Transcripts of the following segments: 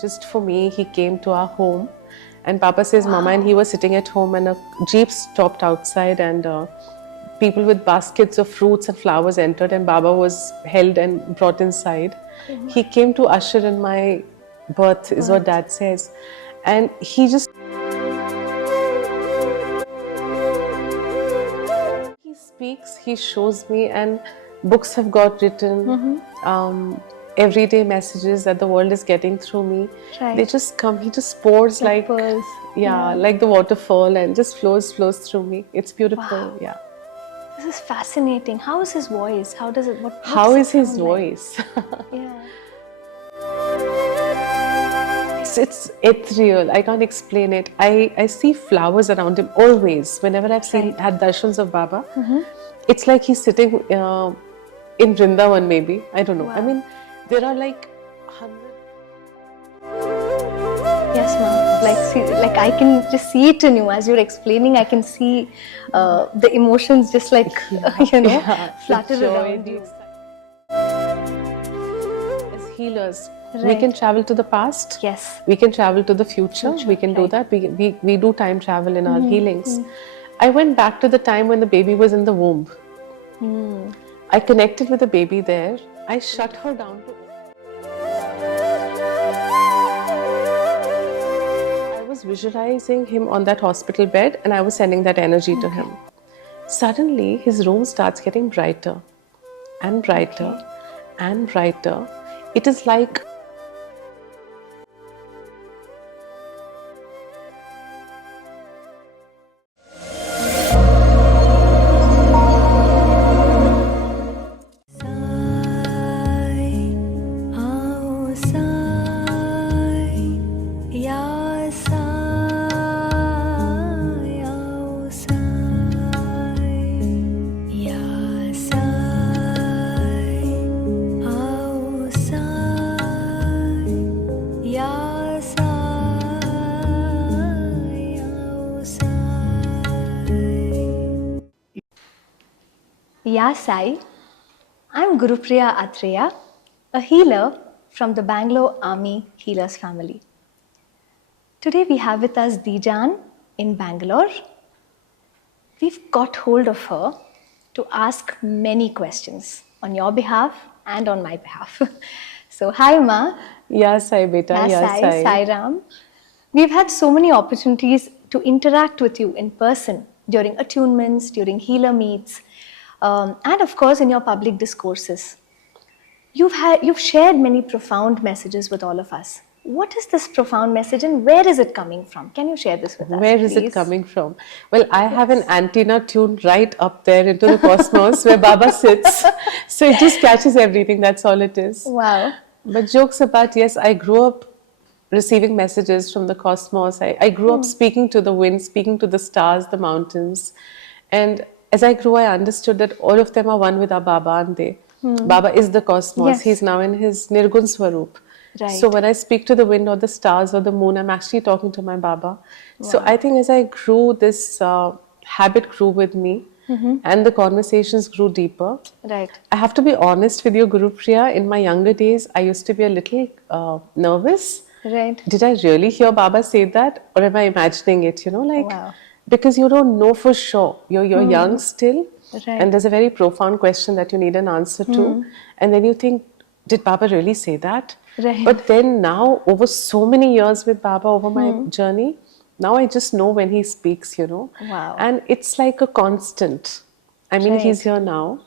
just for me. He came to our home, and Papa says, Mama and he were sitting at home, and a jeep stopped outside, and people with baskets of fruits and flowers entered, and Baba was held and brought inside. He came to usher in my birth, is what Dad says. And he just... he speaks, he shows me, and books have got written. Everyday messages that the world is getting through me. They just come, he just pours like like the waterfall, and just flows through me. It's beautiful. Yeah. This is fascinating. How is his voice? How does it, how is his voice? Yeah. It's ethereal. I can't explain it. I see flowers around him always. Whenever I've had darshans of Baba, it's like he's sitting in Vrindavan maybe. I don't know. I mean, there are like 100. Yes, ma'am. Like I can just see it in you as you're explaining. I can see the emotions just like flutter around you. As healers, we can travel to the past. Yes. We can travel to the future. We can do that. We do time travel in our healings. I went back to the time when the baby was in the womb. I connected with the baby there. I shut her down to... I was visualizing him on that hospital bed, and I was sending that energy to him. Suddenly, his room starts getting brighter and brighter and brighter. It is like... Ya Sai, I'm Gurupriya Atreya, a healer from the Bangalore Army Healers family. Today we have with us Jaan in Bangalore. We've got hold of her to ask many questions on your behalf and on my behalf. So hi Ma. Ya Sai beta, Ya Sai, Sai Ram. We've had so many opportunities to interact with you in person during attunements, during healer meets, and of course in your public discourses. You've shared many profound messages with all of us. What is this profound message and where is it coming from? Can you share this with us, Where is it coming from? Well, I have an antenna tuned right up there into the cosmos where Baba sits. So it just catches everything, that's all it is. Wow. But jokes apart, yes, I grew up receiving messages from the cosmos. I grew up speaking to the wind, speaking to the stars, the mountains. And as I grew, I understood that all of them are one with our Baba, aren't they? Baba is the cosmos. Yes. He's now in his Nirgun Swarup. Right. So when I speak to the wind or the stars or the moon, I'm actually talking to my Baba. Wow. So I think as I grew, this habit grew with me, and the conversations grew deeper. Right. I have to be honest with you, Gurupriya, in my younger days, I used to be a little nervous. Right. Did I really hear Baba say that, or am I imagining it, Wow. Because you don't know for sure. You're young still, Right. and there's a very profound question that you need an answer to. And then you think, did Baba really say that? Right. But then now, over so many years with Baba, over my journey, now I just know when he speaks, Wow. And it's like a constant. I mean, Right. he's here now.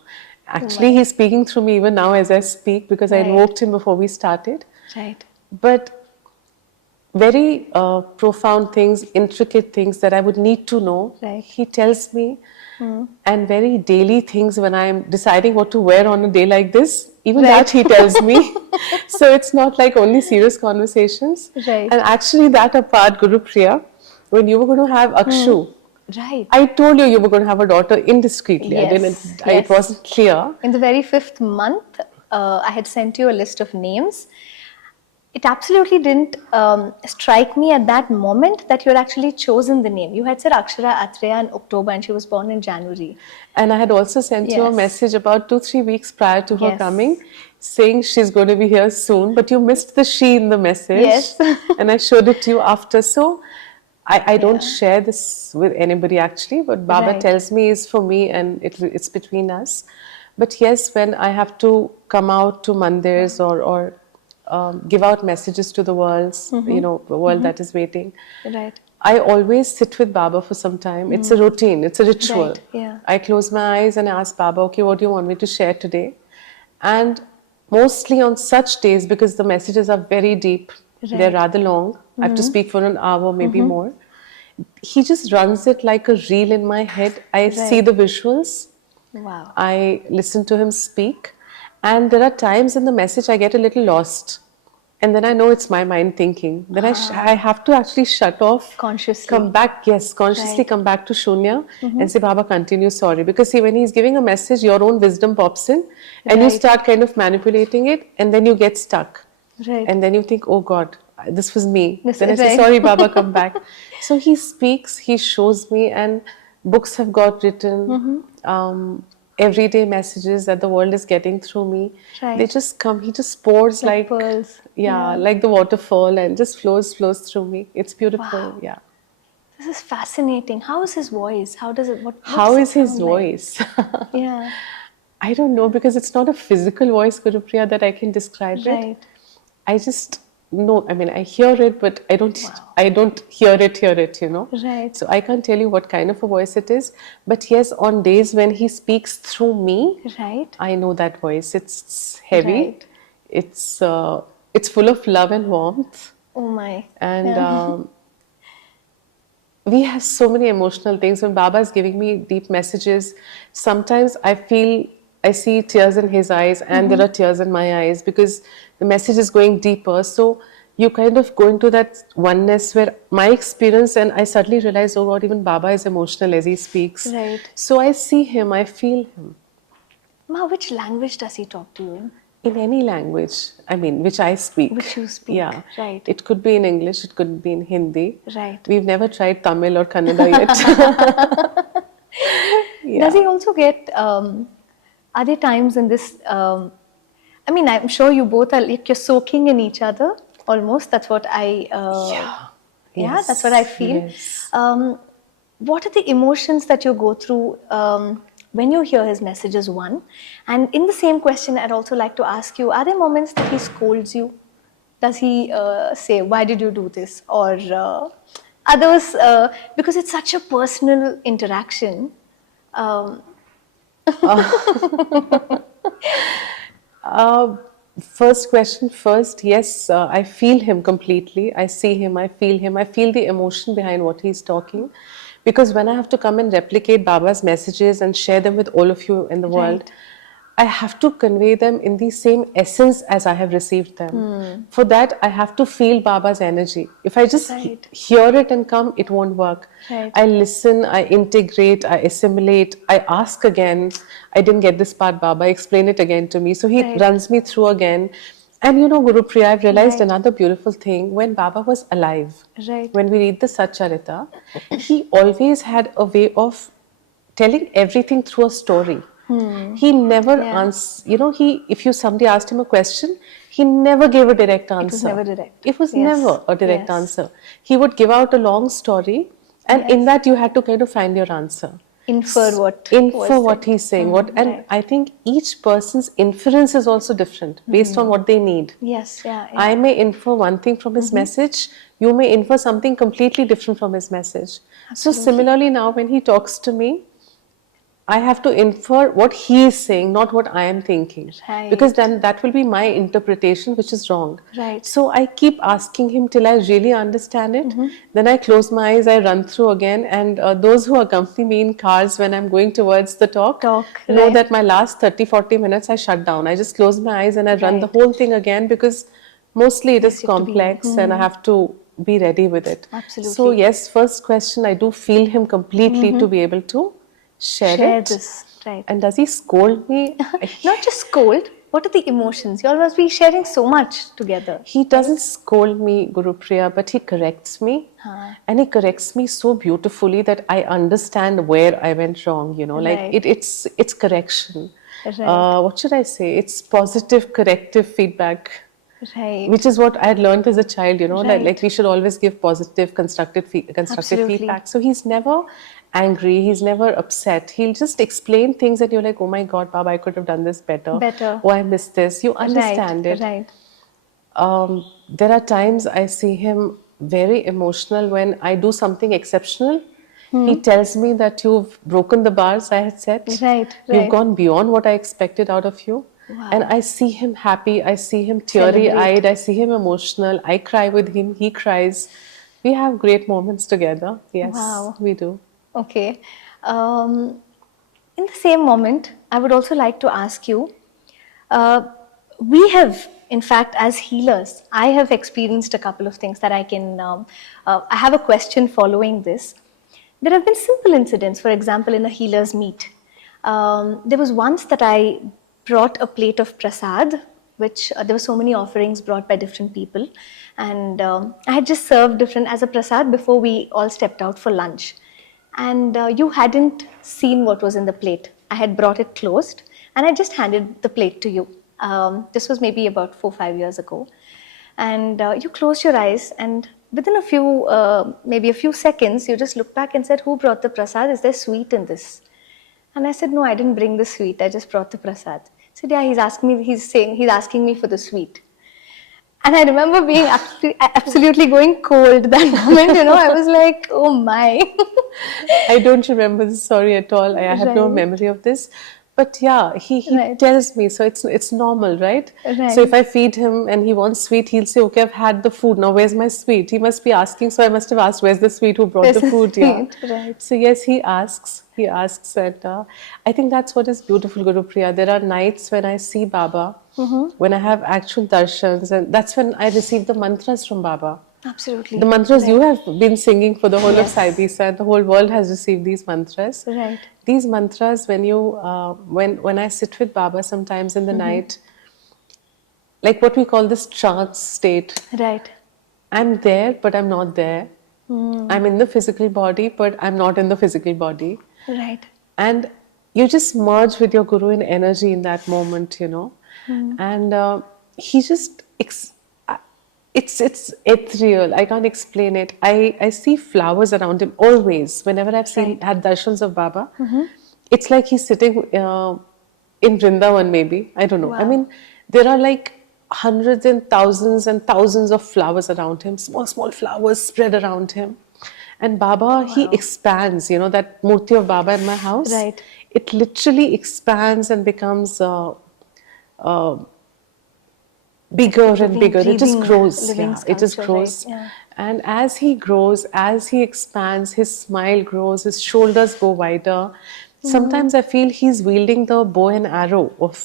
Actually, he's speaking through me even now as I speak, because I invoked him before we started. Right. But very profound things, intricate things that I would need to know. Right. He tells me, and very daily things when I'm deciding what to wear on a day like this, even that he tells me. So it's not like only serious conversations. Right. And actually that apart, Gurupriya, when you were going to have Akshu, Right. I told you were going to have a daughter indiscreetly. Yes. It wasn't clear. In the very 5th month, I had sent you a list of names. It absolutely didn't strike me at that moment that you had actually chosen the name. You had said Akshara Atreya in October and she was born in January. And I had also sent you a message about 2-3 weeks prior to her coming. saying she's going to be here soon, but you missed the she in the message. Yes. And I showed it to you after. So I don't Yeah. share this with anybody actually. What Baba Right. tells me is for me, and it's between us. But yes, when I have to come out to mandirs or give out messages to the worlds, the world that is waiting, Right. I always sit with Baba for some time. It's a routine, it's a ritual. Right, yeah. I close my eyes and ask Baba, okay, what do you want me to share today? And mostly on such days, because the messages are very deep, they're rather long, I have to speak for an hour, maybe more. He just runs it like a reel in my head. I see the visuals, Wow. I listen to him speak, and there are times in the message I get a little lost. And then I know it's my mind thinking. Then I have to actually shut off. Consciously. Come back, yes, consciously come back to Shunya and say, Baba, continue, sorry. Because see, when he's giving a message, your own wisdom pops in and you start kind of manipulating it and then you get stuck. Right. And then you think, oh God, this was me. This Then I is say, right. sorry, Baba, come back. So he speaks, he shows me, and books have got written. Everyday messages that the world is getting through me. Right. They just come, he just pours like pearls. yeah, like the waterfall, and just flows through me. It's beautiful. Yeah. This is fascinating. How is his voice? How does it? What? How does is it his sound like? voice? Yeah. I don't know, because it's not a physical voice, Gurupriya, that I can describe it. Right. I just know. I mean, I hear it, but I don't hear it. Right. So I can't tell you what kind of a voice it is. But yes, on days when he speaks through me, Right. I know that voice. It's heavy. Right. It's full of love and warmth. Oh my. And we have so many emotional things. When Baba is giving me deep messages, sometimes I see tears in his eyes, and there are tears in my eyes, because the message is going deeper. So you kind of go into that oneness where my experience, and I suddenly realize, oh God, even Baba is emotional as he speaks. Right. So I see him, I feel him. Ma, which language does he talk to you in? In any language, I mean, which I speak. Which you speak. Yeah. Right. It could be in English, it could be in Hindi. Right. We've never tried Tamil or Kannada yet. Yeah. Does he also get? Are there times in this? I mean, I'm sure you both are like you're soaking in each other almost. That's what I. Yeah, Yes, that's what I feel. yes. What are the emotions that you go through when you hear his messages? One, and in the same question, I'd also like to ask you: are there moments that he scolds you? Does he say, "Why did you do this?" Or others? Because it's such a personal interaction. First question first, yes, I feel him completely. I see him, I feel him. I feel the emotion behind what he's talking. Because when I have to come and replicate Baba's messages and share them with all of you in the world, I have to convey them in the same essence as I have received them. For that, I have to feel Baba's energy. If I just hear it and come, it won't work. Right. I listen, I integrate, I assimilate, I ask again. I didn't get this part, Baba, explain it again to me. So he runs me through again. And you know, Gurupriya, I've realized another beautiful thing. When Baba was alive, when we read the Satcharita, he always had a way of telling everything through a story. He never answers, if somebody asked him a question, he never gave a direct answer. It was never direct. It was never a direct answer. He would give out a long story, and in that you had to kind of find your answer. Infer what he's saying. And I think each person's inference is also different based on what they need. Yes, yeah. I may infer one thing from his message, you may infer something completely different from his message. So similarly now when he talks to me, I have to infer what he is saying, not what I am thinking. Right. Because then that will be my interpretation, which is wrong. Right. So I keep asking him till I really understand it. Then I close my eyes, I run through again. And those who accompany me in cars when I'm going towards the talk know that my last 30-40 minutes I shut down. I just close my eyes and I run the whole thing again, because mostly it is complex and I have to be ready with it. Absolutely. So yes, first question, I do feel him completely to be able to share it. This, right. And does he scold me? Not just scold. What are the emotions? You all must be sharing so much together. He doesn't scold me, Gurupriya, but he corrects me. And he corrects me so beautifully that I understand where I went wrong, like it's correction. Right. what should I say? It's positive, corrective feedback, Right. which is what I had learned as a child, like Right. we should always give positive, constructive Absolutely. feedback. So he's never angry, he's never upset. He'll just explain things and you're like, oh my God, Baba, I could have done this better. Better. Oh, I missed this. You Right. understand it. Right. There are times I see him very emotional when I do something exceptional. He tells me that you've broken the bars I had set. Right. You've Right. gone beyond what I expected out of you. And Wow. I see him happy. I see him teary Celebrate. eyed. I see him emotional. I cry with him. He cries. We have great moments together. Yes, Wow. we do. Okay. In the same moment, I would also like to ask you, uh, we have, in fact, as healers, I have experienced a couple of things that I have a question following this. There have been simple incidents, for example, in a healer's meet. There was once that I brought a plate of prasad, which there were so many offerings brought by different people. And I had just served different as a prasad before we all stepped out for lunch. And you hadn't seen what was in the plate. I had brought it closed and I just handed the plate to you. This was maybe about 4 or 5 years ago. And you closed your eyes and within maybe a few seconds, you just looked back and said, who brought the prasad? Is there sweet in this? And I said, no, I didn't bring the sweet. I just brought the prasad. He said, yeah, he's asking me for the sweet. And I remember being absolutely going cold that moment, I was like, oh my. I don't remember the story at all. I have no Right. memory of this. But yeah, he Right. tells me, so it's normal, right? Right. So if I feed him and he wants sweet, he'll say, okay, I've had the food. Now where's my sweet? He must be asking, so I must have asked, where's the sweet? Who brought Where's the the food? Yeah. sweet? Right. So yes, he asks. And I think that's what is beautiful, Gurupriya. There are nights when I see Baba, when I have actual darshans, and that's when I receive the mantras from Baba. Absolutely. The mantras you have been singing for the whole Yes. of Sai Bisa, and the whole world has received these mantras. Right. These mantras, when I sit with Baba sometimes in the night, like what we call this trance state, Right. I'm there, but I'm not there. I'm in the physical body, but I'm not in the physical body. Right. And you just merge with your guru in energy in that moment, and he just it's ethereal. I can't explain it. I see flowers around him always. Whenever I've had darshans of Baba, it's like he's sitting in Vrindavan, maybe. I don't know. I Wow. mean, there are like hundreds and thousands of flowers around him, small flowers spread around him. And Baba, he expands, that murti of Baba in my house. Right. It literally expands and becomes bigger and bigger. It just breathing, grows. living It just sculpture, grows. right? Yeah. And as he grows, as he expands, his smile grows, his shoulders go wider. Sometimes I feel he's wielding the bow and arrow of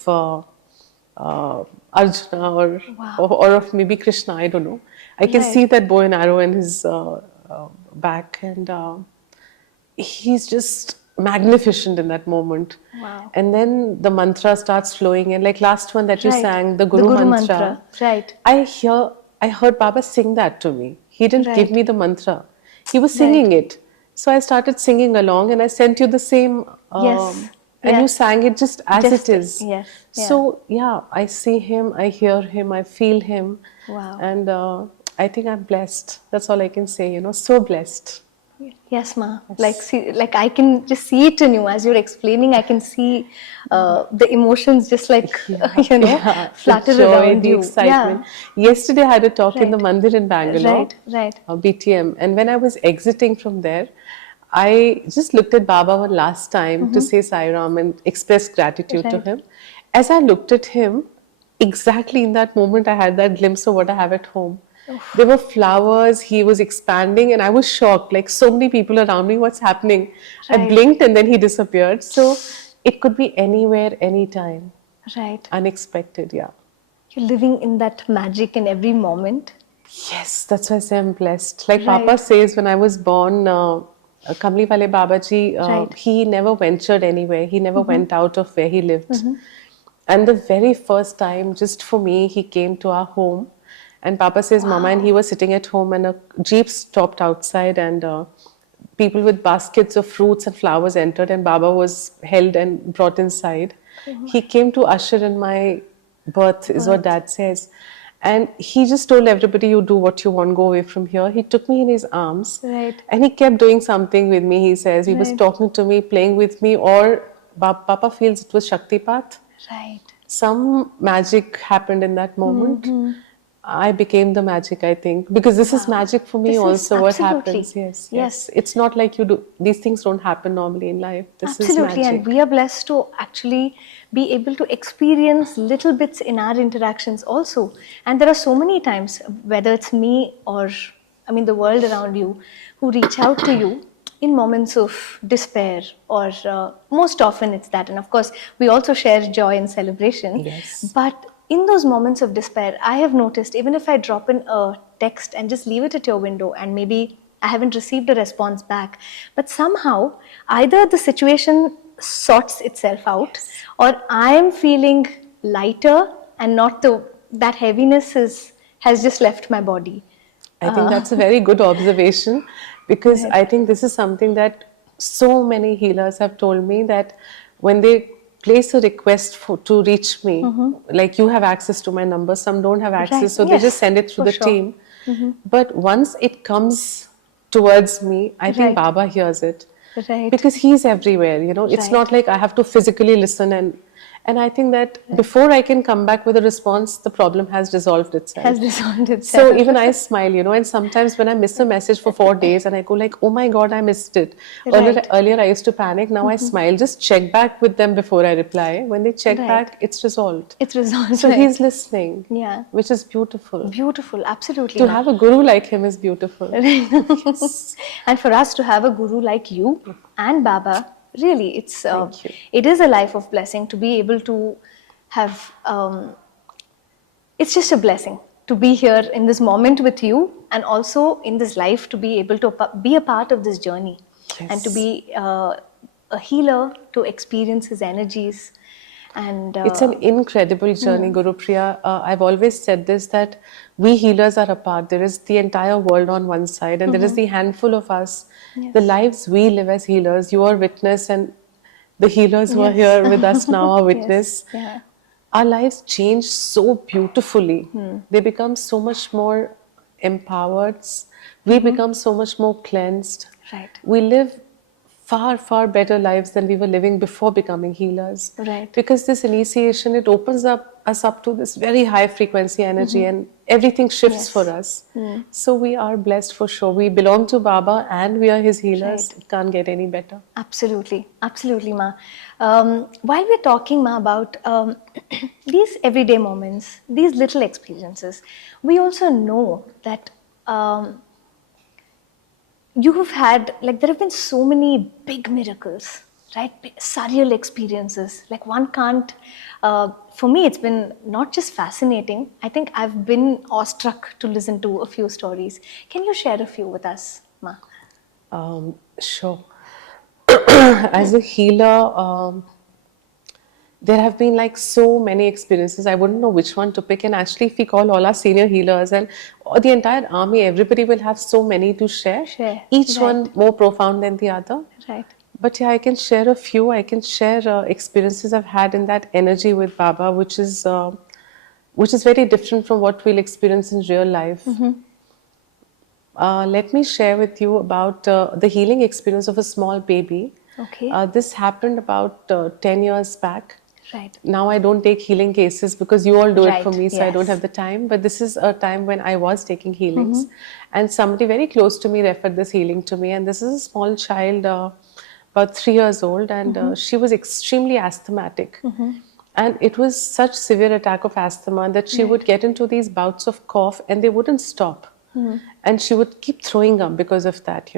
Arjuna or of maybe Krishna, I don't know. I can Right. see that bow and arrow in his back, and he's just magnificent in that moment. Wow. And then the mantra starts flowing in, like last one that you Right. sang, the Guru mantra. Right. I heard Baba sing that to me. He didn't give Right. me the mantra. He was singing it. So I started singing along and I sent you the same. Yes. And you Yes. sang it just as Just- it is. yes, yeah. So yeah, I see him, I hear him, I feel him. Wow. And I think I'm blessed. That's all I can say, so blessed. Yes, ma. Like I can just see it in you as you're explaining. I can see the emotions just like The flutter joy, around the you. excitement. Yesterday I had a talk in the mandir in Bangalore, Right. BTM, and when I was exiting from there, I just looked at Baba one last time to say Sai Ram and express gratitude to Right. him. As I looked at him, exactly in that moment, I had that glimpse of what I have at home. There were flowers, he was expanding, and I was shocked. Like, so many people around me, what's happening? I Right. blinked and then he disappeared. So it could be anywhere, anytime. Right. Unexpected, yeah. You're living in that magic in every moment. Yes, that's why I say I'm blessed. Like Right. Papa says, when I was born, Kamli Wale Babaji, Right. he never ventured anywhere. He never went out of where he lived. And the very first time, just for me, he came to our home. And Papa says, Mama, and he was sitting at home and a jeep stopped outside and people with baskets of fruits and flowers entered and Baba was held and brought inside. He came to usher in my birth, is what dad says. And he just told everybody, you do what you want, go away from here. He took me in his arms. Right. And he kept doing something with me, he says. He was Right. talking to me, playing with me, or Papa feels it was Shaktipat. Right. Some magic happened in that moment. I became the magic, I think, because this is magic for me This is also. What absolutely. happens? Yes, Yes. It's not like you do. These things don't happen normally in life. This Absolutely, is and magic. we are blessed to actually be able to experience little bits in our interactions also. And there are so many times, whether it's me or the world around you, who reach out to you in moments of despair, or most often it's that. And of course, we also share joy and celebration. Yes. But in those moments of despair, I have noticed, even if I drop in a text and just leave it at your window, and maybe I haven't received a response back, but somehow either the situation sorts itself out, or I am feeling lighter, and not that heaviness has just left my body. I think that's a very good observation, because I think this is something that so many healers have told me, that when they place a request to reach me, like you have access to my number, some don't have access, Right. so they Yes, just send it through for the sure. team. But once it comes towards me, I think Right. Baba hears it. Right. Because he's everywhere, it's Right. not like I have to physically listen, and I think that before I can come back with a response, the problem has resolved itself. Has resolved So itself. even I smile, and sometimes when I miss a message for 4 days and I go like, oh my God, I missed it. Right. Earlier I used to panic, now I smile, just check back with them before I reply. When they check Right. back, it's resolved. It's resolved. So right. he's listening, Yeah. which is beautiful. Beautiful, absolutely. To ma'am. have a guru like him is beautiful. And for us to have a guru like you and Baba, really, Thank you. it is a life of blessing to be able to have. It's just a blessing to be here in this moment with you, and also in this life to be able to be a part of this journey, and to Yes. be a healer, to experience his energies. And It's an incredible journey, Gurupriya. I've always said this, that we healers are apart. There is the entire world on one side, and there is the handful of us. Yes. The lives we live as healers, you are witness, and the healers who are Yes. here with us now are witness. Yes. Yeah. Our lives change so beautifully. They become so much more empowered. We become so much more cleansed. Right. We live far, far better lives than we were living before becoming healers. Right. Because this initiation, it opens us up to this very high frequency energy, and everything shifts Yes. for us. So we are blessed for sure. We belong to Baba and we are his healers. Right. It can't get any better. Absolutely, absolutely, Ma. While we're talking, Ma, about these everyday moments, these little experiences, we also know that you have had, like, there have been so many big miracles, right? Surreal experiences. Like, one can't, for me, it's been not just fascinating. I think I've been awestruck to listen to a few stories. Can you share a few with us, Ma? Sure. As a healer, there have been like so many experiences. I wouldn't know which one to pick. And actually, if we call all our senior healers and or the entire army, everybody will have so many to share. Each Right. one more profound than the other. Right. But yeah, I can share a few. I can share experiences I've had in that energy with Baba, which is very different from what we'll experience in real life. Let me share with you about the healing experience of a small baby. Okay. This happened about 10 years back. Right. Now I don't take healing cases because you all do it for Right, me, so I don't yes. have the time. But this is a time when I was taking healings, and somebody very close to me referred this healing to me. And this is a small child, about 3 years old, and she was extremely asthmatic. And it was such severe attack of asthma that she would get into these bouts of cough, and they wouldn't stop. And she would keep throwing up because of that,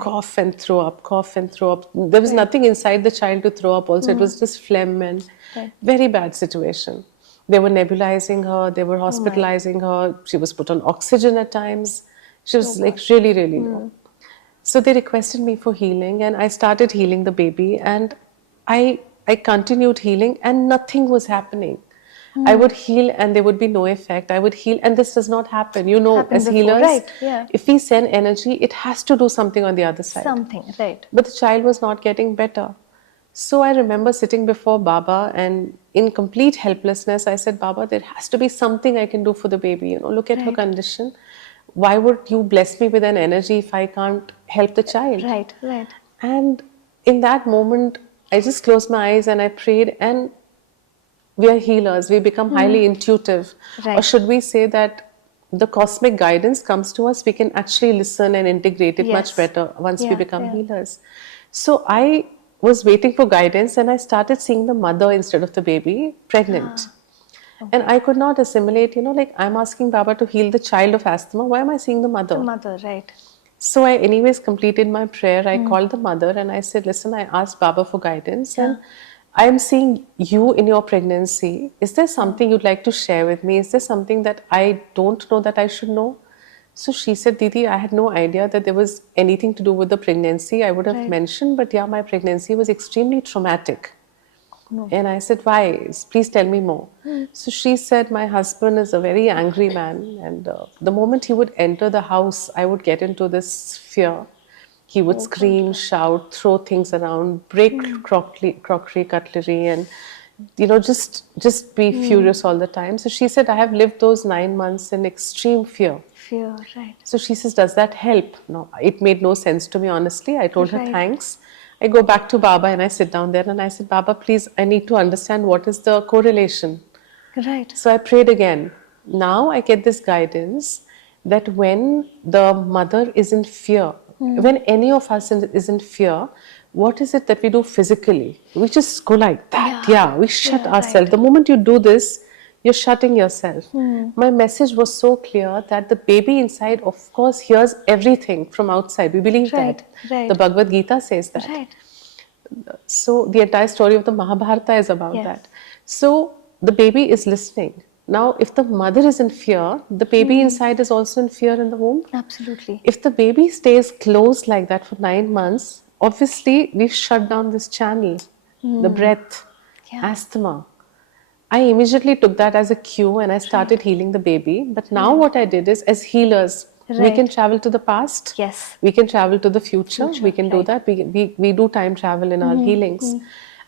cough and throw up, cough and throw up. There was nothing inside the child to throw up also. It was just phlegm and very bad situation. They were nebulizing her, they were hospitalizing her. She was put on oxygen at times. She was like really, really low. So they requested me for healing, and I started healing the baby, and I continued healing, and nothing was happening. I would heal and there would be no effect. I would heal and this does not happen. Happened As before, healers, right, yeah. if we send energy, it has to do something on the other side. Something, right. But the child was not getting better. So I remember sitting before Baba and in complete helplessness, I said, Baba, there has to be something I can do for the baby. You know, look at her Right. condition. Why would you bless me with an energy if I can't help the child? Right, right. And in that moment, I just closed my eyes and I prayed, and we are healers, we become highly intuitive. Or Right. should we say that the cosmic guidance comes to us, we can actually listen and integrate it much Yes. better once we Yeah, become yeah. healers. So I was waiting for guidance and I started seeing the mother instead of the baby pregnant. And I could not assimilate, you know, like I'm asking Baba to heal the child of asthma. Why am I seeing the The mother? mother, right. So I anyways completed my prayer. I called the mother and I said, listen, I asked Baba for guidance and I am seeing you in your pregnancy. Is there something you'd like to share with me? Is there something that I don't know that I should know? So she said, Didi, I had no idea that there was anything to do with the pregnancy. I would have Right. mentioned, but yeah, my pregnancy was extremely traumatic. No. And I said, why? Please tell me more. So she said, my husband is a very angry man. And the moment he would enter the house, I would get into this fear. He would scream, shout, throw things around, break crockery, cutlery, and just be furious all the time. So she said, I have lived those 9 months in extreme fear. Fear, right. So she says, does that help? No, it made no sense to me, honestly. I told her Right. thanks. I go back to Baba and I sit down there and I said, Baba, please, I need to understand what is the correlation. Right. So I prayed again. Now I get this guidance that when the mother is in fear, when any of us is in fear, what is it that we do physically? We just go like that. Yeah, we shut ourselves. right. The moment you do this, you're shutting yourself. My message was so clear that the baby inside, of course, hears everything from outside. We believe Right, that. right. The Bhagavad Gita says that. Right. So the entire story of the Mahabharata is about Yes. that. So the baby is listening. Now, if the mother is in fear, the baby inside is also in fear in the womb. Absolutely. If the baby stays closed like that for 9 months, obviously we've shut down this channel, the breath, Yeah. asthma. I immediately took that as a cue and I started healing the baby. But now what I did is, as healers, we can Right. travel to the past. Yes. We can travel to the future. We can do right. that. We do time travel in our healings.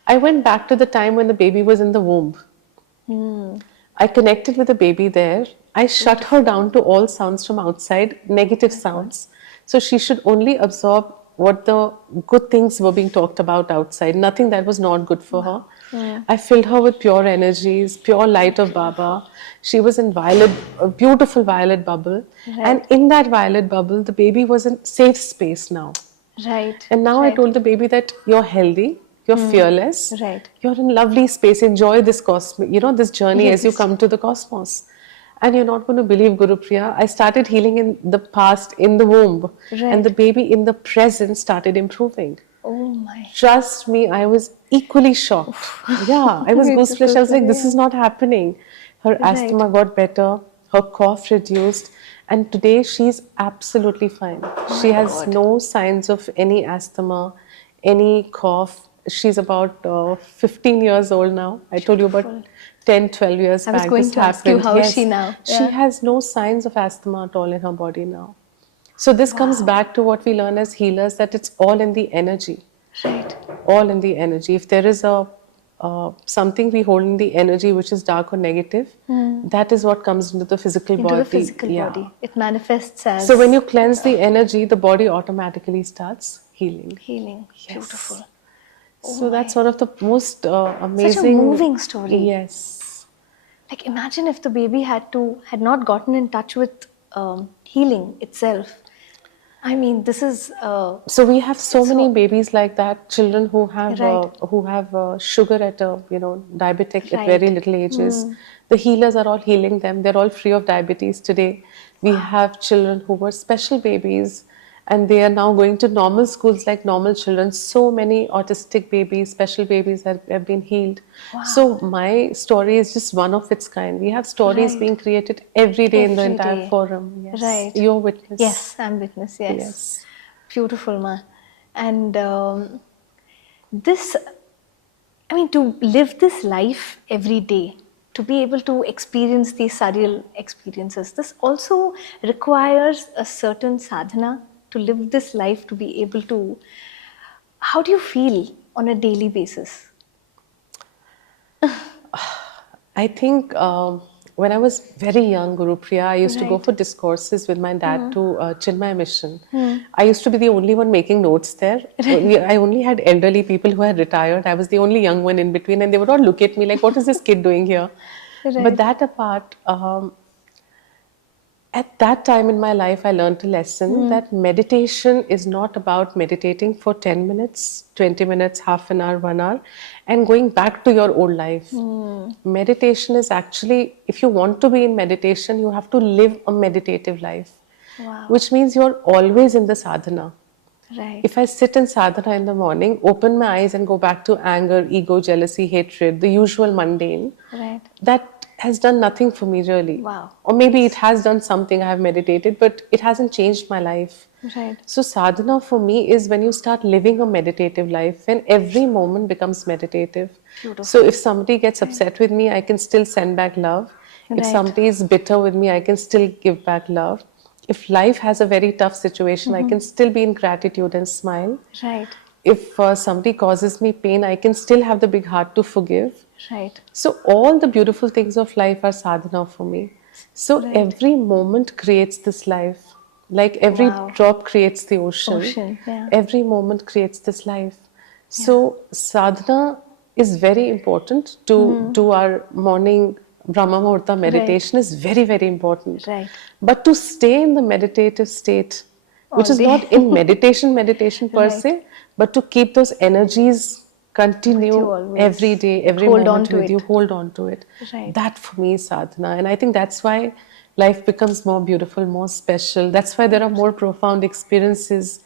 I went back to the time when the baby was in the womb. I connected with the baby there. I shut her down to all sounds from outside, negative sounds. So she should only absorb what the good things were being talked about outside, nothing that was not good for her. I filled her with pure energies, pure light of Baba. She was in violet, a beautiful violet bubble. And in that violet bubble, the baby was in safe space now. Right. And now I told the baby that you're healthy, you're fearless, Right. you're in lovely space, enjoy this cosmic, this journey as you Yes. come to the cosmos. And you're not going to believe, Gurupriya, I started healing in the past, in the womb, Right. and the baby in the present started improving. Oh my. Trust me, I was equally shocked. Yeah, I was goosebumps. I was like, this is not happening. Her asthma got better, her cough reduced, and today she's absolutely fine. She has no signs of any asthma, any cough. She's about 15 years old now. I told you about 10, 12 years I was back. going this to ask you, happened. how is she now? She Yeah. has no signs of asthma at all in her body now. So this comes back to what we learn as healers, that it's all in the energy. Right. All in the energy. If there is a something we hold in the energy which is dark or negative, that is what comes into the physical Into body. the physical body. It manifests as So when you cleanse the energy, the body automatically starts healing. healing. Beautiful. So that's one of the most amazing, Such a moving story. Yes. Like, imagine if the baby had not gotten in touch with healing itself. I mean, this is So we have so many babies like that, children who have Right. sugar at diabetic at Right. very little ages. The healers are all healing them. They're all free of diabetes today. We have children who were special babies, and they are now going to normal schools like normal children. So many autistic babies, special babies have been healed. So my story is just one of its kind. We have stories Right. being created every day in the Every entire day. forum. Yes. Right. You're witness. Yes, I'm witness. Yes. Yes. Beautiful, ma. And this, I mean, to live this life every day, to be able to experience these surreal experiences, this also requires a certain sadhana to live this life, to be able to. How do you feel on a daily basis? I think when I was very young, Gurupriya, I used to go Right. for discourses with my dad to Chinmay Mission. I used to be the only one making notes there. I only had elderly people who had retired. I was the only young one in between, and they would all look at me like, "What is this kid doing here?" But Right. that apart, at that time in my life, I learned a lesson that meditation is not about meditating for 10 minutes, 20 minutes, half an hour, 1 hour, and going back to your old life. Meditation is actually, if you want to be in meditation, you have to live a meditative life, Wow. which means you're always in the sadhana. Right. If I sit in sadhana in the morning, open my eyes and go back to anger, ego, jealousy, hatred, the usual mundane, Right. that has done nothing for me really. Wow. Or maybe it has done something, I have meditated, but it hasn't changed my life. Right. So sadhana for me is when you start living a meditative life, when every moment becomes meditative. Beautiful. So if somebody gets upset with me, I can still send back love. If Right. somebody is bitter with me, I can still give back love. If life has a very tough situation, I can still be in gratitude and smile. Right. If somebody causes me pain, I can still have the big heart to forgive. Right. So all the beautiful things of life are sadhana for me. So Right. every moment creates this life. Like every Wow. drop creates the ocean. Ocean, yeah. Every moment creates this life. So sadhana is very important to do our morning Brahma Muhurta meditation is very, very important. Right. But to stay in the meditative state, which All is day. not in meditation per Right. se, but to keep those energies continue you always. every day, every Hold on moment to with it. you, hold on to it. Right. That for me is sadhana. And I think that's why life becomes more beautiful, more special. That's why there are more profound experiences.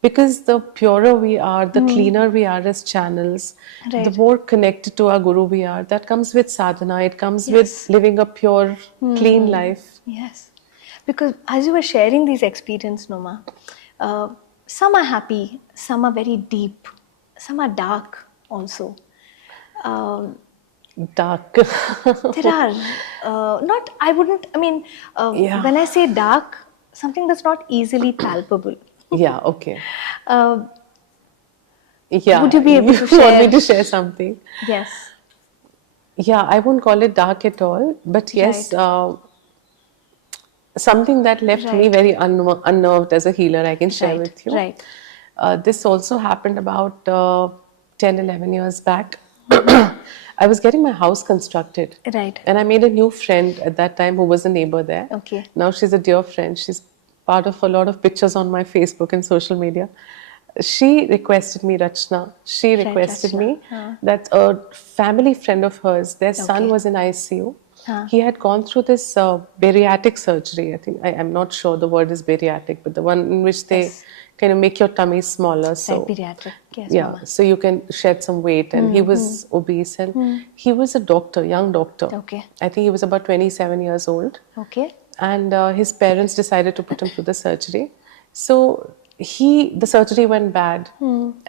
Because the purer we are, the cleaner we are as channels, the Right. more connected to our Guru we are. That comes with sadhana. It comes Yes. with living a pure, clean life. Yes. Because as you were sharing these experiences, Noma, some are happy, some are very deep, some are dark also. Dark. There are not, I wouldn't, I mean, Yeah. when I say dark, something that's not easily palpable. Yeah, okay. Uh, Yeah, Would you be able to want me share- to share something? yes. Yeah, I won't call it dark at all, but yes, something that left me Right. very unnerved as a healer, I can share Right, with you. right. This also happened about 10, 11 years back. I was getting my house constructed. Right. And I made a new friend at that time who was a neighbor there. Okay. Now she's a dear friend. She's part of a lot of pictures on my Facebook and social media. She requested me, Rachna, she Right, requested Rachna. me that a family friend of hers, their son Okay. was in ICU. Huh. He had gone through this bariatric surgery. I think, I'm not sure the word is bariatric, but the one in which they Yes. kind of make your tummy smaller. So Right, pediatric. Yes, yeah, Mama. so you can shed some weight. And he was obese, and he was a doctor, young doctor. Okay. I think he was about 27 years old. Okay. And his parents decided to put him through the surgery. So the surgery went bad,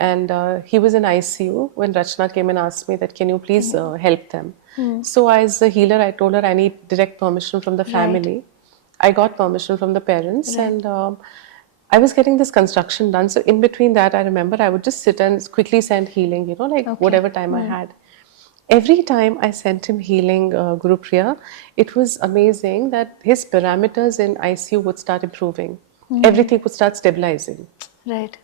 and he was in ICU when Rachna came and asked me that, can you please help them? So as a healer, I told her I need direct permission from the family. I got permission from the parents, and I was getting this construction done. So in between that, I remember I would just sit and quickly send healing, like whatever time I had. Every time I sent him healing, Gurupriya, it was amazing that his parameters in ICU would start improving. Everything would start stabilizing. Right.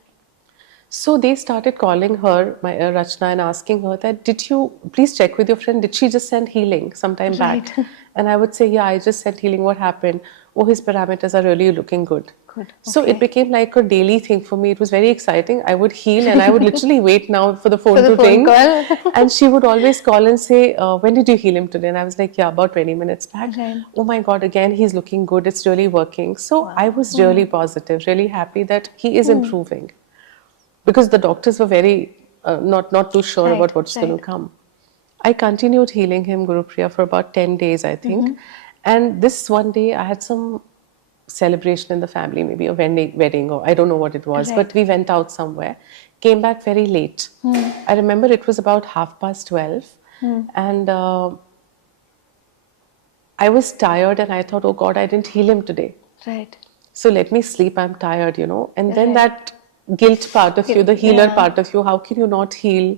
So they started calling her, my Rachna, and asking her that, did you please check with your friend, did she just send healing sometime back? Right. And I would say, yeah, I just sent healing, what happened? Oh, his parameters are really looking good. Good. So Okay. it became like a daily thing for me. It was very exciting. I would heal and I would literally wait now for the phone For the to phone ring. call. And she would always call and say, when did you heal him today? And I was like, yeah, about 20 minutes back. Right. Oh my God, again, he's looking good. It's really working. So I was really positive, really happy that he is improving. Because the doctors were very not too sure Right, about what's going to come. I continued healing him, Gurupriya, for about 10 days, I think. And this one day, I had some celebration in the family, maybe a wedding, or I don't know what it was, Right. but we went out somewhere, came back very late. I remember it was about 12:30, and I was tired, and I thought, oh God, I didn't heal him today. Right. So let me sleep, I'm tired, And then Right. that guilt part of you, the healer Yeah. part of you. How can you not heal?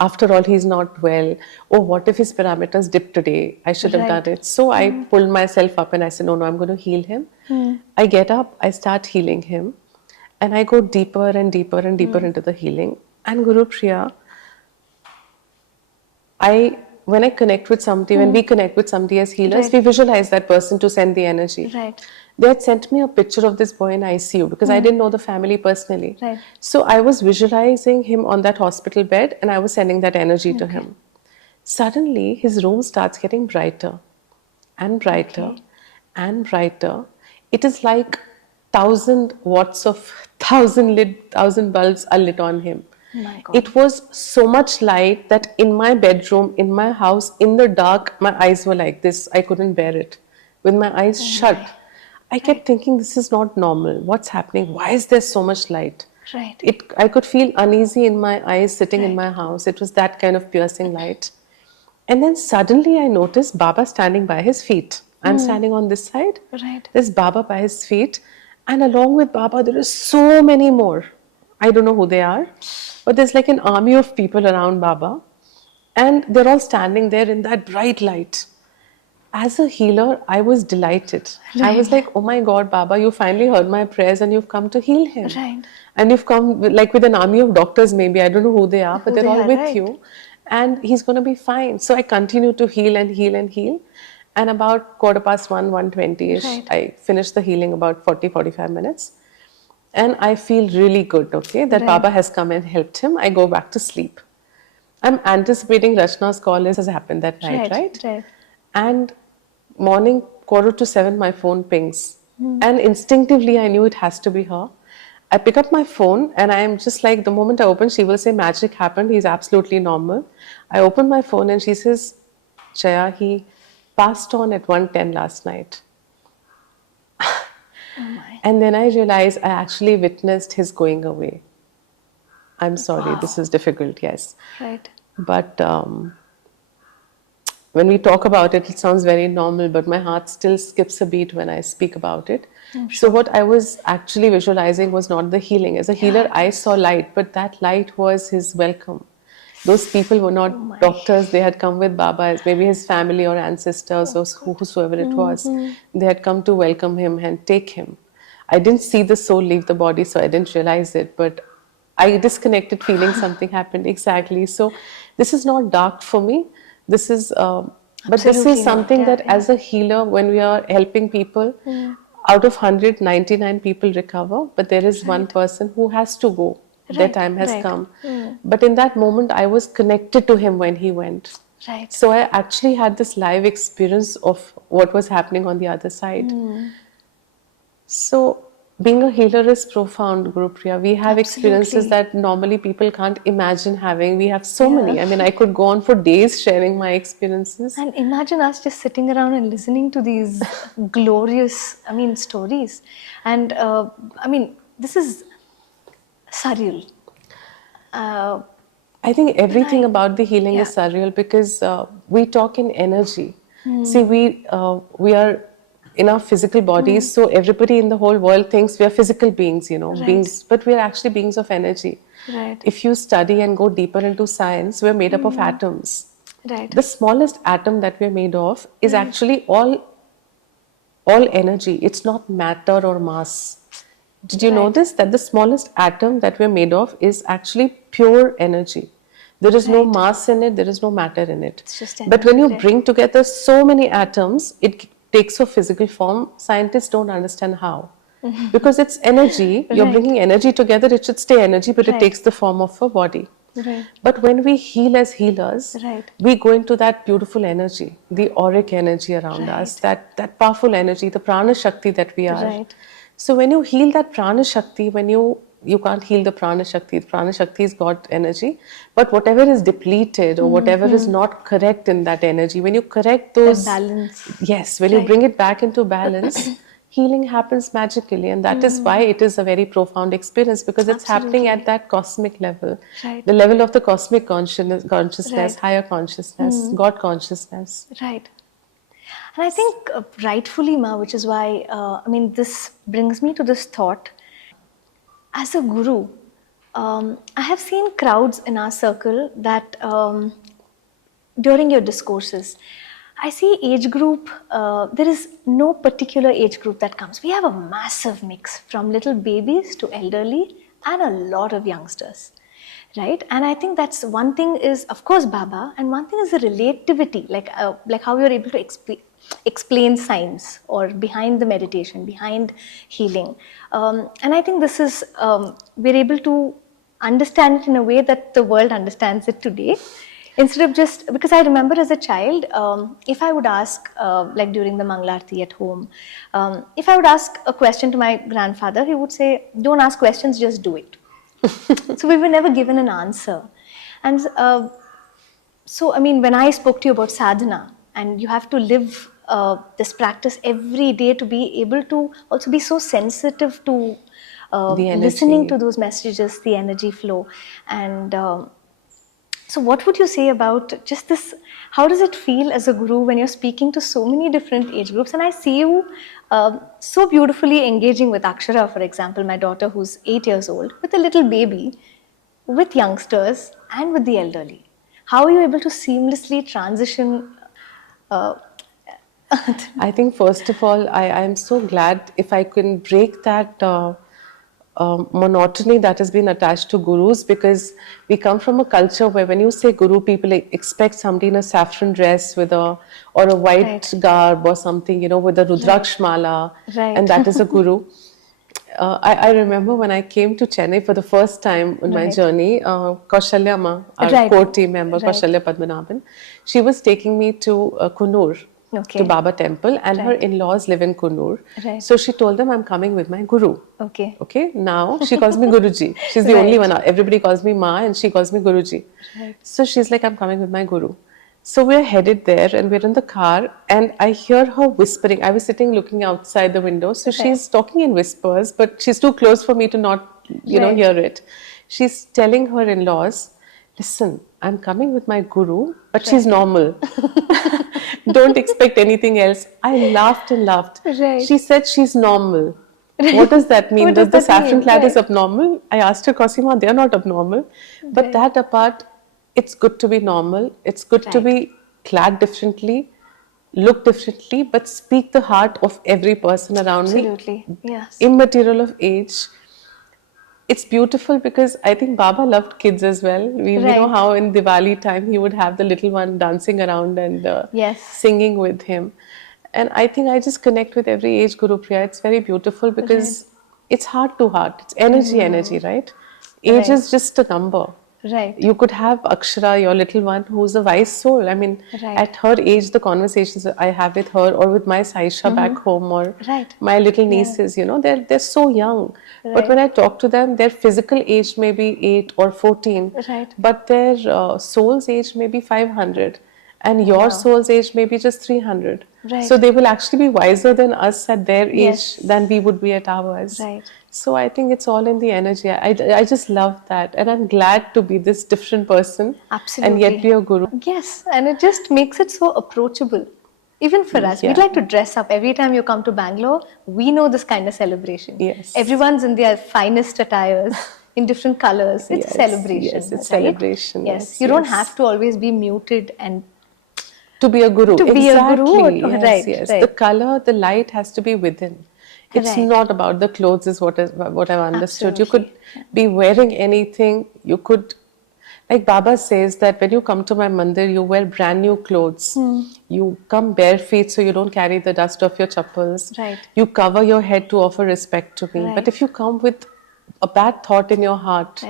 After all, he's not well. Oh, what if his parameters dipped today? I should have Right. done it. So I pulled myself up and I said, no, no, I'm going to heal him. I get up, I start healing him, and I go deeper and deeper and deeper into the healing. And Gurupriya, when I connect with somebody, when we connect with somebody as healers, Right. we visualize that person to send the energy. Right. They had sent me a picture of this boy in ICU because I didn't know the family personally. Right. So I was visualizing him on that hospital bed and I was sending that energy to him. Suddenly, his room starts getting brighter and brighter and brighter. It is like 1,000 watts of 1,000 bulbs are lit on him. My God. It was so much light that in my bedroom, in my house, in the dark, my eyes were like this. I couldn't bear it. With my eyes shut, I kept thinking, this is not normal. What's happening? Why is there so much light? Right. I could feel uneasy in my eyes sitting in my house. It was that kind of piercing light. And then suddenly I noticed Baba standing by his feet. I'm standing on this side. Right. There's Baba by his feet. And along with Baba, there is so many more. I don't know who they are. But there's like an army of people around Baba. And they're all standing there in that bright light. As a healer, I was delighted. I was like, oh my God, Baba, you finally heard my prayers and you've come to heal him. Right. And you've come with an army of doctors, maybe. I don't know who they are, but they're they all are, with right. you. And he's going to be fine. So I continue to heal and heal and heal. And about 1:15, 1:20ish, Right. I finished the healing about 45 minutes. And I feel really good, okay, that Baba has come and helped him. I go back to sleep. I'm anticipating Rachna's call has happened that night, right? Right. And morning, 6:45, my phone pings. And instinctively, I knew it has to be her. I pick up my phone and I am just like, the moment I open, she will say, magic happened. He's absolutely normal. I open my phone and she says, Jaya, he passed on at 1:10 last night. And then I realized I actually witnessed his going away. I'm sorry, this is difficult, yes. Right. But when we talk about it, it sounds very normal, but my heart still skips a beat when I speak about it. So what I was actually visualizing was not the healing. As a healer, I saw light, but that light was his welcome. Those people were not doctors. They had come with Baba, maybe his family or ancestors or whosoever it was. They had come to welcome him and take him. I didn't see the soul leave the body, so I didn't realize it, but I disconnected feeling something happened. Exactly. So this is not dark for me. This is, but this Absolutely is something not. that Yeah, as a healer, when we are helping people, out of 199 people recover, but there is one person who has to go. Their Right, time has right. come. But in that moment, I was connected to him when he went. Right. So I actually had this live experience of what was happening on the other side. So being a healer is profound, Gurupriya. We have experiences Absolutely. that normally people can't imagine having. We have so many. I mean, I could go on for days sharing my experiences. And imagine us just sitting around and listening to these glorious, stories. And this is surreal. I think everything about the healing is surreal because we talk in energy. See, we are in our physical bodies, so everybody in the whole world thinks we are physical beings, beings, but we are actually beings of energy. Right. If you study and go deeper into science, we are made up of atoms. Right. The smallest atom that we are made of is actually all energy. It's not matter or mass. Did you know this? That the smallest atom that we're made of is actually pure energy. There is no mass in it, there is no matter in it. It's just But when you energy, right. bring together so many atoms, it takes a physical form. Scientists don't understand how. Because it's energy, you're Right. bringing energy together, it should stay energy, but it Right. takes the form of a body. Right. But when we heal as healers, Right. we go into that beautiful energy, the auric energy around us, that powerful energy, the prana shakti that we are. Right. So when you heal that prana shakti, when you can't heal the prana shakti is God energy, but whatever is depleted or whatever is not correct in that energy, when you correct those, balance. yes, when you bring it back into balance, healing happens magically, and that is why it is a very profound experience, because it's happening at that cosmic level, Right. the level of the cosmic consciousness, Right. higher consciousness, God consciousness. Right. And I think rightfully, Ma, which is why, this brings me to this thought. As a guru, I have seen crowds in our circle that during your discourses, I see age group, there is no particular age group that comes. We have a massive mix from little babies to elderly and a lot of youngsters, right? And I think that's one thing is, of course, Baba, and one thing is the relativity, like how you're able to explain science or behind the meditation, behind healing. And I think this is, we're able to understand it in a way that the world understands it today. Instead of just, because I remember as a child, if I would ask, like during the Mangalarti at home, if I would ask a question to my grandfather, he would say, don't ask questions, just do it. So we were never given an answer. And so, I mean, when I spoke to you about sadhana, and you have to live this practice every day to be able to also be so sensitive to listening to those messages, the energy flow. And so what would you say about just this? How does it feel as a guru when you're speaking to so many different age groups? And I see you so beautifully engaging with Akshara, for example, my daughter who's 8 years old, with a little baby, with youngsters and with the elderly. How are you able to seamlessly transition? I think first of all, I am so glad if I can break that monotony that has been attached to gurus, because we come from a culture where when you say guru, people expect somebody in a saffron dress with a white garb or something, with a rudraksh mala, and that is a guru. I remember when I came to Chennai for the first time in my journey, Kaushalya Ma, our core team member, Kaushalya Padmanabhan, she was taking me to Kunur. To Baba temple, and her in-laws live in Kunur. So she told them, I'm coming with my guru. Okay. Now she calls me Guruji. She's the only one. Everybody calls me Ma and she calls me Guruji. So she's like, I'm coming with my guru. So we're headed there and we're in the car and I hear her whispering. I was sitting looking outside the window. So she's talking in whispers, but she's too close for me to not, hear it. She's telling her in-laws, listen, I'm coming with my guru, but she's normal. Don't expect anything else. I laughed and laughed. She said she's normal. What does that mean? Does the saffron clad is abnormal? I asked her, Cosima, they're not abnormal. But that apart, it's good to be normal. It's good to be clad differently, look differently, but speak the heart of every person around me. Absolutely, yes. Immaterial of age. It's beautiful because I think Baba loved kids as well. We know how in Diwali time he would have the little one dancing around and singing with him. And I think I just connect with every age, Gurupriya. It's very beautiful because it's heart to heart. It's energy, right? Age is just a number. You could have Akshara, your little one, who's a wise soul. I mean, at her age, the conversations I have with her or with my Saisha back home or my little nieces, they're so young. But when I talk to them, their physical age may be 8 or 14, but their soul's age may be 500. And your soul's age may be just 300. So they will actually be wiser than us at their age than we would be at ours. So I think it's all in the energy. I just love that. And I'm glad to be this different person. And yet be a guru. Yes, and it just makes it so approachable. Even for us, we'd like to dress up. Every time you come to Bangalore, we know this kind of celebration. Everyone's in their finest attires. In different colors. It's a celebration. Yes, it's celebration. Yes, you don't have to always be muted and to be a guru. To be a guru, yes. The color, the light has to be within. It's not about the clothes is what I've understood. You could be wearing anything. You could, like Baba says that when you come to my mandir, you wear brand new clothes. You come bare feet so you don't carry the dust of your chappals. You cover your head to offer respect to me. But if you come with a bad thought in your heart,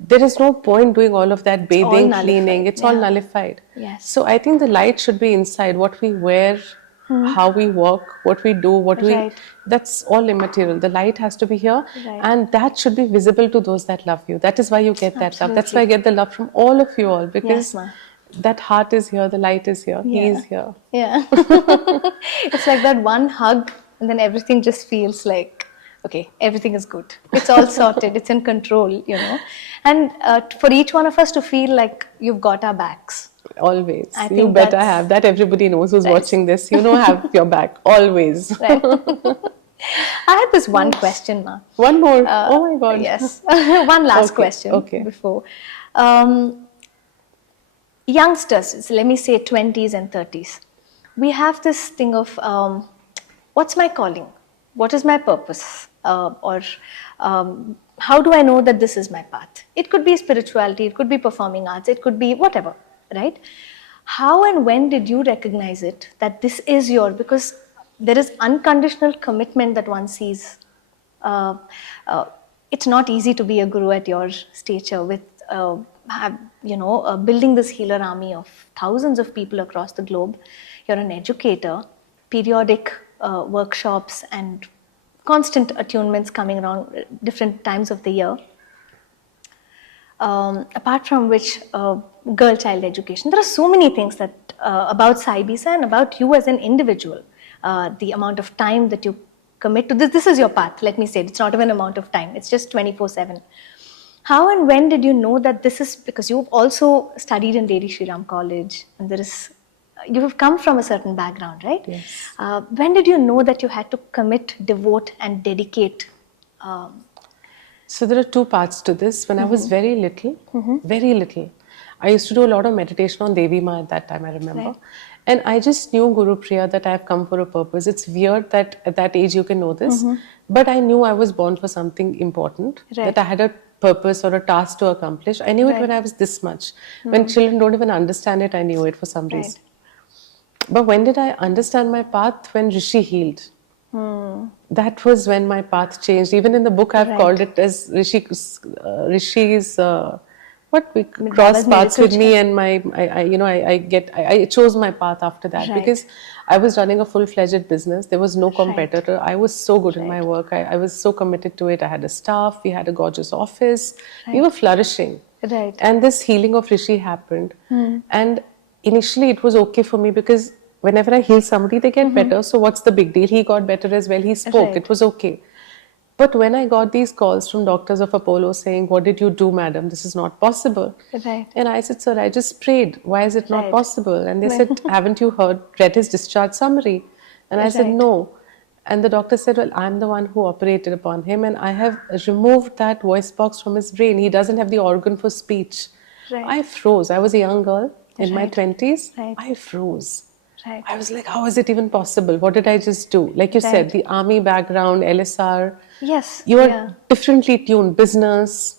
there is no point doing all of that bathing, cleaning. It's all nullified. So I think the light should be inside. What we wear, how we walk, what we do, that's all immaterial. The light has to be here and that should be visible to those that love you. That is why you get that love. That's why I get the love from all of you all, because that heart is here, the light is here, he is here. It's like that one hug and then everything just feels like, okay, everything is good. It's all sorted. It's in control, And for each one of us to feel like you've got our backs. Always. You better have that. Everybody knows who's watching this. Have your back. Always. I had this one question, Ma. One more. Oh my God. Yes. One last Okay, question okay. before. Youngsters, so let me say 20s and 30s, we have this thing of what's my calling? What is my purpose? Or how do I know that this is my path? It could be spirituality, it could be performing arts, it could be whatever, right? How and when did you recognize it that this is your, because there is unconditional commitment that one sees. Uh, it's not easy to be a guru at your stature with building this healer army of thousands of people across the globe. You're an educator, periodic workshops and constant attunements coming around different times of the year. Apart from which, girl child education. There are so many things that about Sai Bisa and about you as an individual. The amount of time that you commit to this. This is your path, let me say. It's not even an amount of time. It's just 24/7. How and when did you know that this is, because you've also studied in Lady Shri Ram College and you have come from a certain background, right? Yes. When did you know that you had to commit, devote and dedicate? So there are two parts to this. When I was very little, I used to do a lot of meditation on Devi Ma at that time, I remember. Right. And I just knew, Gurupriya, that I have come for a purpose. It's weird that at that age you can know this, but I knew I was born for something important, Right. that I had a purpose or a task to accomplish. I knew it when I was this much. When children don't even understand it, I knew it for some reason. But when did I understand my path? When Rishi healed. That was when my path changed. Even in the book, I've called it as Rishi's cross paths with me, and I chose my path after that because I was running a full-fledged business. There was no competitor. I was so good in my work. I was so committed to it. I had a staff. We had a gorgeous office. We were flourishing. Right. And this healing of Rishi happened. And initially it was okay for me because whenever I heal somebody, they get better. So what's the big deal? He got better as well. He spoke. It was okay. But when I got these calls from doctors of Apollo saying, "What did you do, madam? This is not possible." Right. And I said, "Sir, I just prayed. Why is it not possible?" And they said, "Haven't you read his discharge summary?" And I said, "No." And the doctor said, "Well, I'm the one who operated upon him and I have removed that voice box from his brain. He doesn't have the organ for speech." I froze. I was a young girl in my 20s. I froze. I was like, how is it even possible? What did I just do? Like you said, the army background, LSR. Yes. You are differently tuned. Business.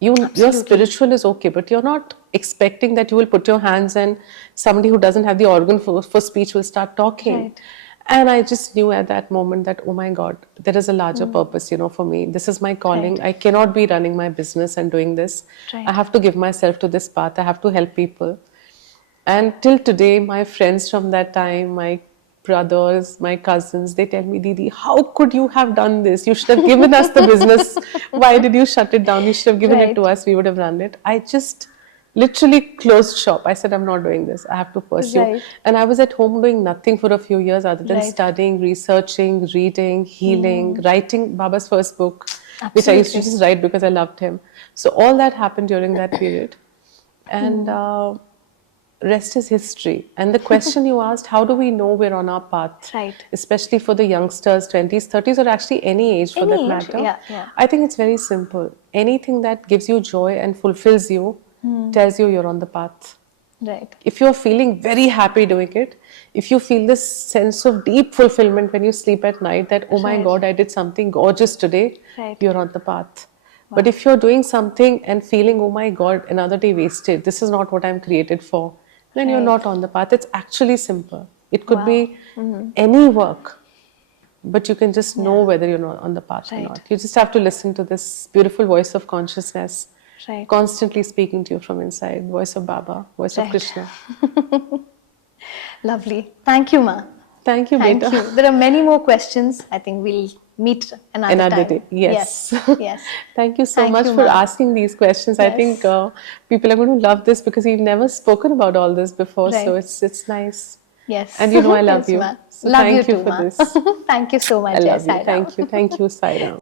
Your spiritual is okay, but you're not expecting that you will put your hands and somebody who doesn't have the organ for speech will start talking. And I just knew at that moment that, oh my God, there is a larger purpose, for me. This is my calling. I cannot be running my business and doing this. I have to give myself to this path. I have to help people. And till today, my friends from that time, my brothers, my cousins, they tell me, "Didi, how could you have done this? You should have given us the business. Why did you shut it down? You should have given it to us. We would have run it." I just literally closed shop. I said, "I'm not doing this. I have to pursue." And I was at home doing nothing for a few years other than studying, researching, reading, healing, writing Baba's first book, which I used to just write because I loved him. So all that happened during that period. And rest is history. And the question you asked, how do we know we're on our path? Especially for the youngsters, 20s, 30s, or actually any age for that matter. I think it's very simple. Anything that gives you joy and fulfills you tells you you're on the path. If you're feeling very happy doing it, if you feel this sense of deep fulfillment when you sleep at night that, oh my God, I did something gorgeous today, you're on the path. But if you're doing something and feeling, oh my God, another day wasted, this is not what I'm created for, then you're not on the path. It's actually simple. It could be any work, but you can just know whether you're not on the path or not. You just have to listen to this beautiful voice of consciousness, constantly speaking to you from inside, voice of Baba, voice of Krishna. Lovely. Thank you, Ma. Thank you, Thank beta. you. There are many more questions. I think we'll meet another time. Day. Yes. Yes. Thank you so much for asking these questions. I think people are going to love this because we've never spoken about all this before. So it's nice. Yes. And I love you. Ma. So love thank you you too, for Ma. this. Thank you so much. I love you. Thank you. Thank you, Sai Ram.